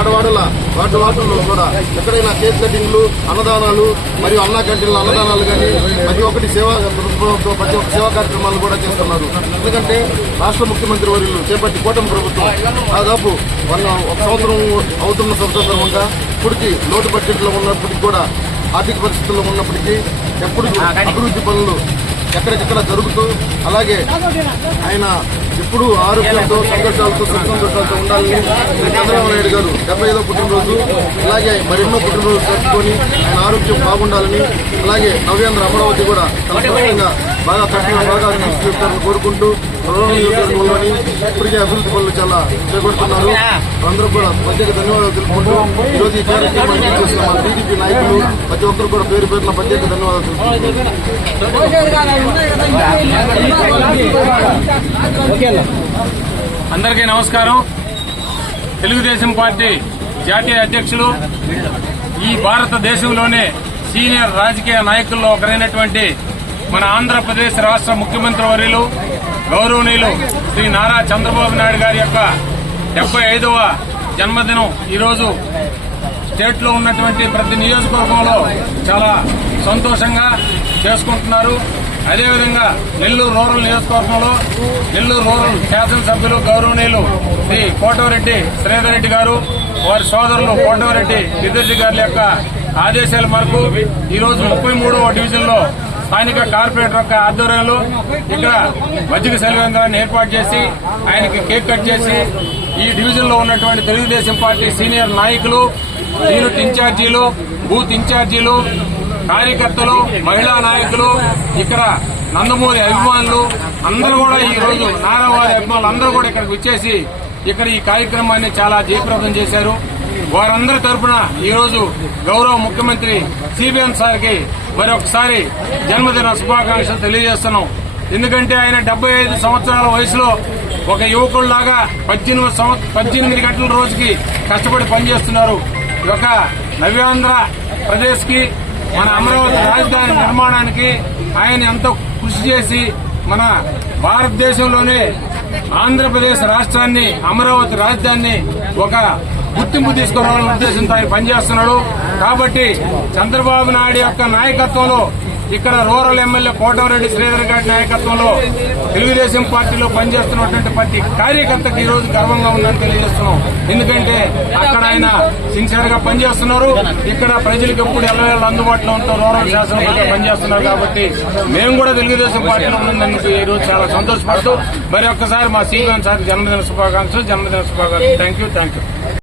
వార్డుల్లో కూడా ఎక్కడైనా కేక్ కటింగ్లు, అన్నదానాలు మరియు అన్నా క్యాంటీన్ల అన్నదానాలు కానీ ప్రతి ఒక్కటి ప్రతి ఒక్క సేవా కార్యక్రమాలు కూడా చేస్తున్నారు. ఎందుకంటే రాష్ట్ర ముఖ్యమంత్రి వర్యులు చేపట్టి కూటమి ప్రభుత్వం దాదాపు 1 సంవత్సరం అవుతున్న సందర్భంగా ఇప్పటికీ లోటు బడ్జెట్లో ఉన్నప్పటికీ కూడా ఆర్థిక పరిస్థితుల్లో ఉన్నప్పటికీ ఎప్పుడు అభివృద్ధి పనులు ఎక్కడికెక్కడ జరుగుతూ అలాగే ఆయన ఎప్పుడు ఆరోగ్యంతో సంతోషాలతో సుఖసంతోషాలతో ఉండాలని చంద్రబాబు నాయుడు గారు 75వ పుట్టినరోజు అలాగే మరెన్నో పుట్టినరోజు జరుపుకొని ఆయన ఆరోగ్యం బాగుండాలని అలాగే నవ్యాంధ్ర అమరావతి కూడా సంతోషంగా బాగా తీసుకెళ్తారని కోరుకుంటూ రూరల్ నియోజకవర్గంలోని ఇప్పటికే అభివృద్ధి పనులు చాలా చేపడుతున్నారు. అందరూ కూడా ప్రత్యేక ధన్యవాదాలు తెలుపుకుంటూ ఈరోజు ఈ కార్యక్రమాన్ని చేస్తున్న మా టీడీపీ నాయకులు ప్రతి ఒక్కరు కూడా పేరు పేరున ప్రత్యేక ధన్యవాదాలు తెలుపుకుంటున్నారు. అందరికీ నమస్కారం. తెలుగుదేశం పార్టీ జాతీయ అధ్యక్షులు, ఈ భారతదేశంలోనే సీనియర్ రాజకీయ నాయకుల్లో ఒకరైనటువంటి మన ఆంధ్రప్రదేశ్ రాష్ట్ర ముఖ్యమంత్రి వర్యులు గౌరవనీయులు శ్రీ నారా చంద్రబాబు నాయుడు గారి యొక్క 75వ జన్మదినం ఈరోజు స్టేట్ లో ఉన్నటువంటి ప్రతి నియోజకవర్గంలో చాలా సంతోషంగా చేసుకుంటున్నారు. అదేవిధంగా నెల్లూరు రూరల్ నియోజకవర్గంలో నెల్లూరు రూరల్ శాసనసభ్యులు గౌరవనీయులు శ్రీ కోటమిరెడ్డి శ్రీధర్ రెడ్డి గారు, వారి సోదరులు కోటమిరెడ్డి గిరిరెడ్డి గారి యొక్క ఆదేశాల మేరకు ఈరోజు 33వ డివిజన్ లో స్థానిక కార్పొరేటర్ యొక్క ఆధ్వర్యంలో ఇక్కడ మజ్జిగ సెలవేంద్రాన్ని ఏర్పాటు చేసి ఆయనకి కేక్ కట్ చేసి ఈ డివిజన్ లో ఉన్నటువంటి తెలుగుదేశం పార్టీ సీనియర్ నాయకులు, యూనిట్ ఇన్ఛార్జీలు, బూత్ ఇన్ఛార్జీలు, కార్యకర్తలు, మహిళా నాయకులు, ఇక్కడ నందమూరి అభిమానులు అందరూ కూడా ఈ రోజు నారావారి అభిమానులు అందరూ కూడా ఇక్కడికి వచ్చేసి ఇక్కడ ఈ కార్యక్రమాన్ని చాలా జయప్రదం చేశారు. వారందరి తరఫున ఈరోజు గౌరవ ముఖ్యమంత్రి సిబిఎన్ సార్కి మరొకసారి జన్మదిన శుభాకాంక్షలు తెలియజేస్తున్నాం. ఎందుకంటే ఆయన 75 సంవత్సరాల వయసులో ఒక యువకుల్లాగా 18 గంటల రోజుకి కష్టపడి పనిచేస్తున్నారు. ఒక నవ్యాంధ్ర ప్రదేశ్ కి మన అమరావతి రాజధాని నిర్మాణానికి ఆయన ఎంతో కృషి చేసి మన భారతదేశంలోనే ఆంధ్రప్రదేశ్ రాష్ట్రాన్ని, అమరావతి రాజధానిని ఒక గుర్తింపు తీసుకురావాలనే ఉద్దేశంతో ఆయన పనిచేస్తున్నాడు. కాబట్టి చంద్రబాబు నాయుడు యొక్క నాయకత్వంలో ఇక్కడ రూరల్ ఎమ్మెల్యే కోటమిరెడ్డి శ్రీధర్ గారి నాయకత్వంలో తెలుగుదేశం పార్టీలో పనిచేస్తున్నటువంటి ప్రతి కార్యకర్తకి ఈ రోజు గర్వంగా ఉందని తెలియజేస్తున్నాం. ఎందుకంటే అక్కడ ఆయన సిన్సియర్ గా పనిచేస్తున్నారు, ఇక్కడ ప్రజలకు ఎప్పుడు ఎల్లవేళ అందుబాటులో ఉంటూ రూరల్ శాసనసభ్యులుగా పనిచేస్తున్నారు. కాబట్టి మేము కూడా తెలుగుదేశం పార్టీలో ఉన్నందుకు ఈ రోజు చాలా సంతోషపడుతూ మరి ఒక్కసారి మా సీఎం సార్ జన్మదిన శుభాకాంక్షలు. Thank you.